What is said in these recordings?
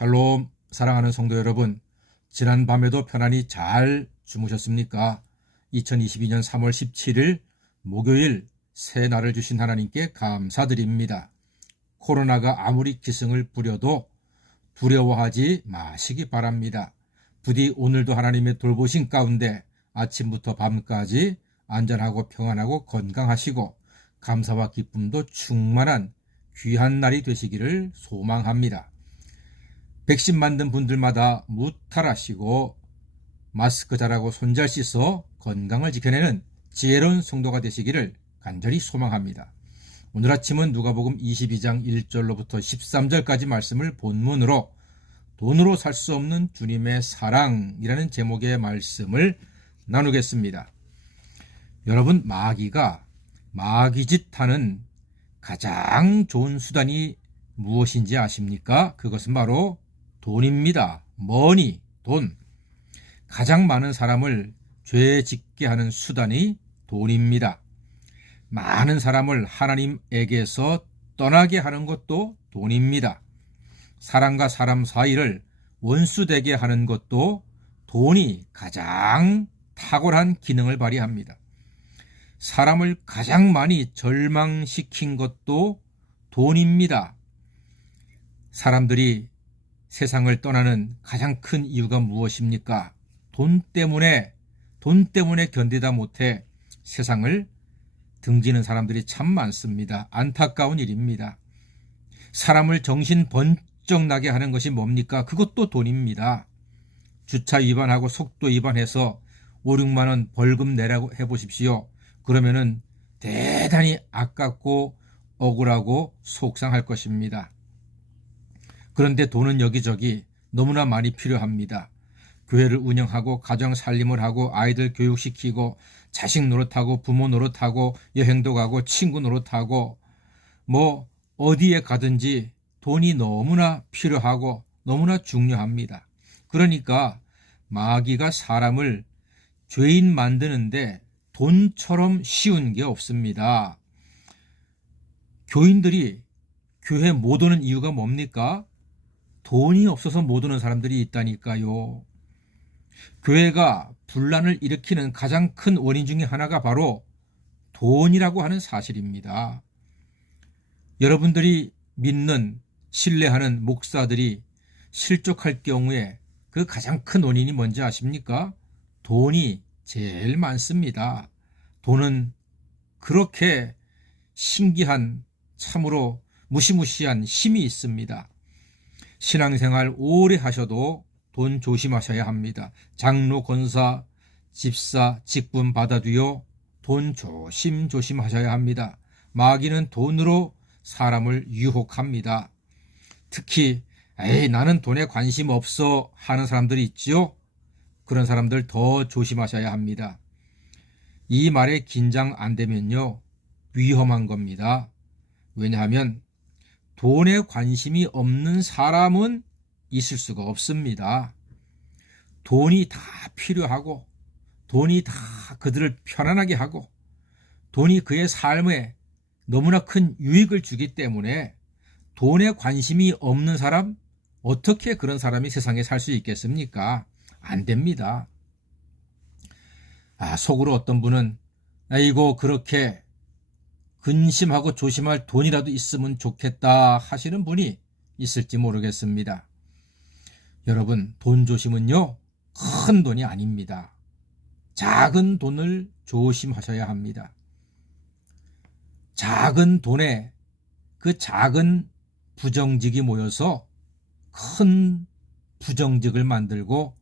샬롬, 사랑하는 성도 여러분, 지난 밤에도 편안히 잘 주무셨습니까? 2022년 3월 17일 목요일 새 날을 주신 하나님께 감사드립니다. 코로나가 아무리 기승을 부려도 두려워하지 마시기 바랍니다. 부디 오늘도 하나님의 돌보신 가운데 아침부터 밤까지 안전하고 평안하고 건강하시고 감사와 기쁨도 충만한 귀한 날이 되시기를 소망합니다. 백신 만든 분들마다 무탈하시고 마스크 잘하고 손 잘 씻어 건강을 지켜내는 지혜로운 성도가 되시기를 간절히 소망합니다. 오늘 아침은 누가복음 22장 1절로부터 13절까지 말씀을 본문으로 돈으로 살 수 없는 주님의 사랑이라는 제목의 말씀을 나누겠습니다. 여러분, 마귀가 마귀짓하는 가장 좋은 수단이 무엇인지 아십니까? 그것은 바로 돈입니다. 머니, 돈. 가장 많은 사람을 죄 짓게 하는 수단이 돈입니다. 많은 사람을 하나님에게서 떠나게 하는 것도 돈입니다. 사람과 사람 사이를 원수되게 하는 것도 돈이 가장 탁월한 기능을 발휘합니다. 사람을 가장 많이 절망시킨 것도 돈입니다. 사람들이 세상을 떠나는 가장 큰 이유가 무엇입니까? 돈 때문에 견디다 못해 세상을 등지는 사람들이 참 많습니다. 안타까운 일입니다. 사람을 정신 번쩍 나게 하는 것이 뭡니까? 그것도 돈입니다. 주차 위반하고 속도 위반해서 5, 6만 원 벌금 내라고 해보십시오. 그러면은 대단히 아깝고 억울하고 속상할 것입니다. 그런데 돈은 여기저기 너무나 많이 필요합니다. 교회를 운영하고 가정 살림을 하고 아이들 교육시키고 자식 노릇하고 부모 노릇하고 여행도 가고 친구 노릇하고 어디에 가든지 돈이 너무나 필요하고 너무나 중요합니다. 그러니까 마귀가 사람을 죄인 만드는데 돈처럼 쉬운 게 없습니다. 교인들이 교회 못 오는 이유가 뭡니까? 돈이 없어서 못 오는 사람들이 있다니까요. 교회가 분란을 일으키는 가장 큰 원인 중에 하나가 바로 돈이라고 하는 사실입니다. 여러분들이 믿는, 신뢰하는 목사들이 실족할 경우에 그 가장 큰 원인이 뭔지 아십니까? 돈이 제일 많습니다. 돈은 그렇게 신기한, 참으로 무시무시한 힘이 있습니다. 신앙생활 오래 하셔도 돈 조심하셔야 합니다. 장로, 권사, 집사, 직분 받아도요, 돈 조심하셔야 합니다. 마귀는 돈으로 사람을 유혹합니다. 특히 나는 돈에 관심 없어 하는 사람들이 있죠. 그런 사람들 더 조심하셔야 합니다. 이 말에 긴장 안 되면요, 위험한 겁니다. 왜냐하면 돈에 관심이 없는 사람은 있을 수가 없습니다. 돈이 다 필요하고 돈이 다 그들을 편안하게 하고 돈이 그의 삶에 너무나 큰 유익을 주기 때문에 돈에 관심이 없는 사람, 어떻게 그런 사람이 세상에 살 수 있겠습니까? 안 됩니다. 속으로 어떤 분은 이거 그렇게 근심하고 조심할 돈이라도 있으면 좋겠다 하시는 분이 있을지 모르겠습니다. 여러분, 돈 조심은요, 큰 돈이 아닙니다. 작은 돈을 조심하셔야 합니다. 작은 돈에 그 작은 부정직이 모여서 큰 부정직을 만들고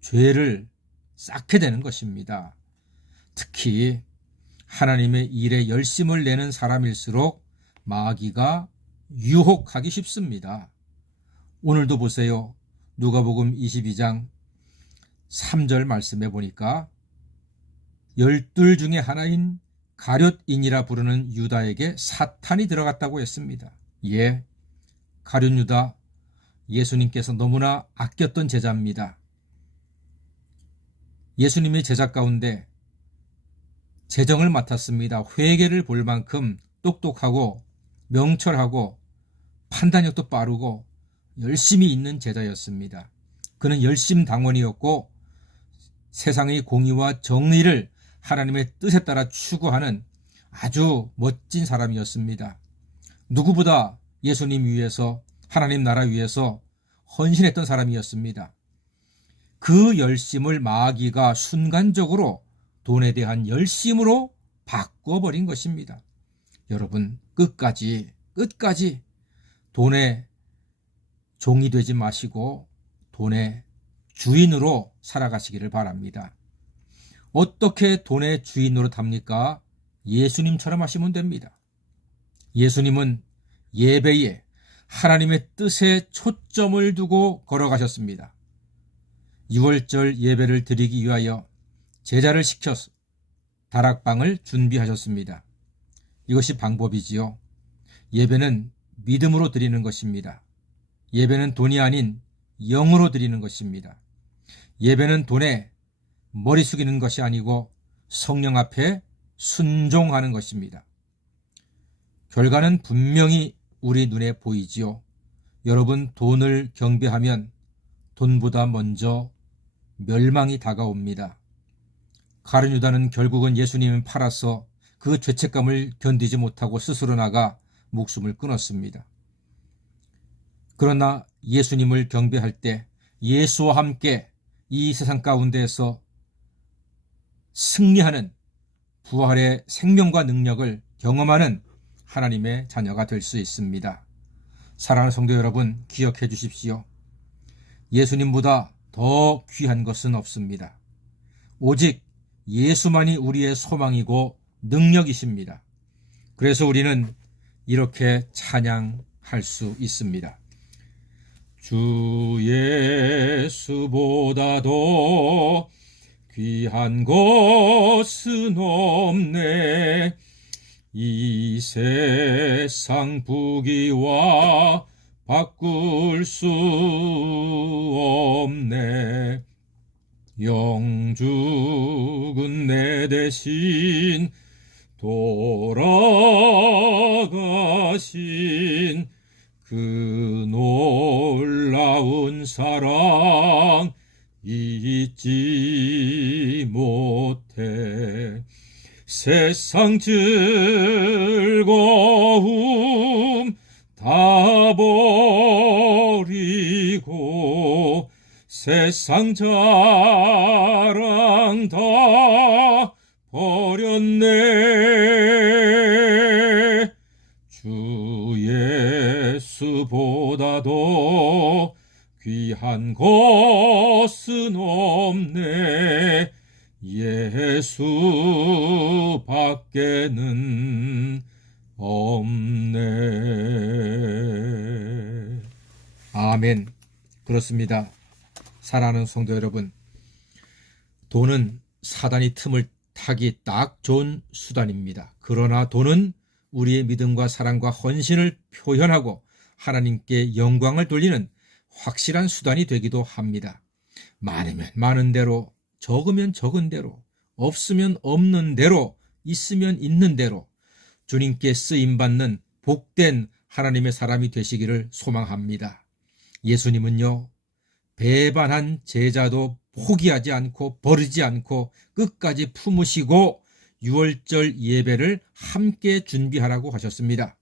죄를 쌓게 되는 것입니다. 특히 하나님의 일에 열심을 내는 사람일수록 마귀가 유혹하기 쉽습니다. 오늘도 보세요. 누가복음 22장 3절 말씀해 보니까 12 중에 하나인 가룟인이라 부르는 유다에게 사탄이 들어갔다고 했습니다. 가룟 유다, 예수님께서 너무나 아꼈던 제자입니다. 예수님의 제자 가운데 재정을 맡았습니다. 회개를 볼 만큼 똑똑하고 명철하고 판단력도 빠르고 열심히 있는 제자였습니다. 그는 열심당원이었고 세상의 공의와 정의를 하나님의 뜻에 따라 추구하는 아주 멋진 사람이었습니다. 누구보다 예수님 위해서, 하나님 나라 위해서 헌신했던 사람이었습니다. 그 열심을 마귀가 순간적으로 돈에 대한 열심으로 바꿔버린 것입니다. 여러분, 끝까지 돈의 종이 되지 마시고 돈의 주인으로 살아가시기를 바랍니다. 어떻게 돈의 주인으로 답니까? 예수님처럼 하시면 됩니다. 예수님은 예배에 하나님의 뜻에 초점을 두고 걸어가셨습니다. 6월절 예배를 드리기 위하여 제자를 시켜서 다락방을 준비하셨습니다. 이것이 방법이지요. 예배는 믿음으로 드리는 것입니다. 예배는 돈이 아닌 영으로 드리는 것입니다. 예배는 돈에 머리 숙이는 것이 아니고 성령 앞에 순종하는 것입니다. 결과는 분명히 우리 눈에 보이지요. 여러분, 돈을 경배하면 돈보다 먼저 멸망이 다가옵니다. 가룟 유다는 결국은 예수님을 팔아서 그 죄책감을 견디지 못하고 스스로 나가 목숨을 끊었습니다. 그러나 예수님을 경배할 때 예수와 함께 이 세상 가운데에서 승리하는 부활의 생명과 능력을 경험하는 하나님의 자녀가 될 수 있습니다. 사랑하는 성도 여러분, 기억해 주십시오. 예수님보다 더 귀한 것은 없습니다. 오직 예수만이 우리의 소망이고 능력이십니다. 그래서 우리는 이렇게 찬양할 수 있습니다. 주 예수보다도 귀한 것은 없네. 이 세상 부귀와 바꿀 수 없네. 영죽은 내 대신 돌아가신 그 놀라운 사랑 잊지 못해. 세상 즐거움 다 버리고 세상 자랑 다 버렸네. 주 예수보다도 귀한 것은 없네. 예수 밖에는 없네. 아멘. 그렇습니다. 사랑하는 성도 여러분, 돈은 사단이 틈을 타기 딱 좋은 수단입니다. 그러나 돈은 우리의 믿음과 사랑과 헌신을 표현하고 하나님께 영광을 돌리는 확실한 수단이 되기도 합니다. 많으면 많은 대로, 적으면 적은 대로, 없으면 없는 대로, 있으면 있는 대로 주님께 쓰임받는 복된 하나님의 사람이 되시기를 소망합니다. 예수님은요, 배반한 제자도 포기하지 않고 버리지 않고 끝까지 품으시고 6월절 예배를 함께 준비하라고 하셨습니다.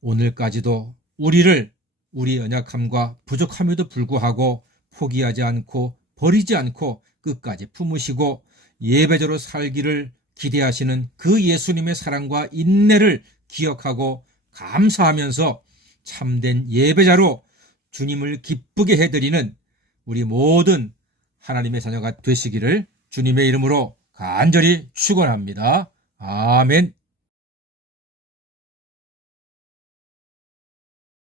오늘까지도 우리를 우리 연약함과 부족함에도 불구하고 포기하지 않고 버리지 않고 끝까지 품으시고 예배자로 살기를 기대하시는 그 예수님의 사랑과 인내를 기억하고 감사하면서 참된 예배자로 주님을 기쁘게 해드리는 우리 모든 하나님의 자녀가 되시기를 주님의 이름으로 간절히 축원합니다. 아멘.